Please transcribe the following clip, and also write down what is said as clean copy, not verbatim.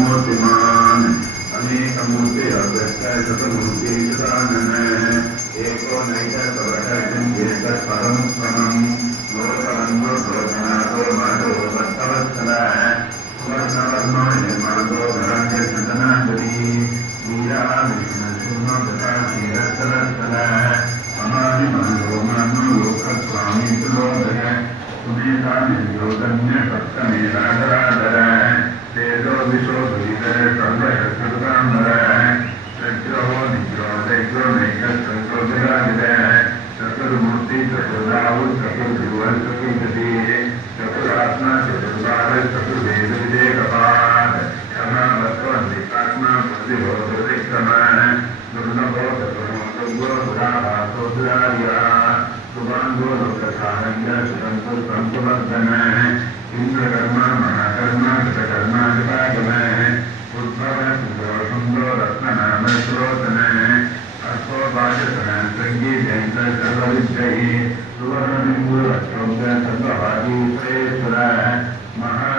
मूर्तिमान अनेक मूर्ति अव्यक्त शतमूर्ति चिदानन एको नैक कवच परम परम लोकवंदो लोकनाथो माधो भक्तवत्सल सुवर्णवर्णो निर्मादो भराज्य चंदनांजलि वीरा विष्णु सुनो तथा शीरस्तल समाधि मनो मनो लोकस्वामी सुलोदय सुमेधा निर्योगन्य सप्तमे राजराधर तेजो विशो भीतर सर्वय सर्वांबर सत्यो नित्यो दैत्यो नैकस्यो विराजित चतुर्मूर्ति चतुर्राहुल चतुर्भुवन चतुर्गति चतुरात्मा चतुर्बाह चतुर्वेद विवेकपाद समावत्व निकात्मा प्रतिभोध विक्रम दुर्लभो चतुर्मो दुराभासो दुरार्या सुबांधो लोकसारंग सुतंतु संकुलर्दन इंद्रकर्मा महाकर्मा कृतकर्मा विभागम उद्भव सुंदर रत्ननाम श्रोतन अश्वभाजन संगीत सर्वविद्यहि सुवर्णबिंबु अक्षोभ्य सर्वभागी श्रेष्ठर महा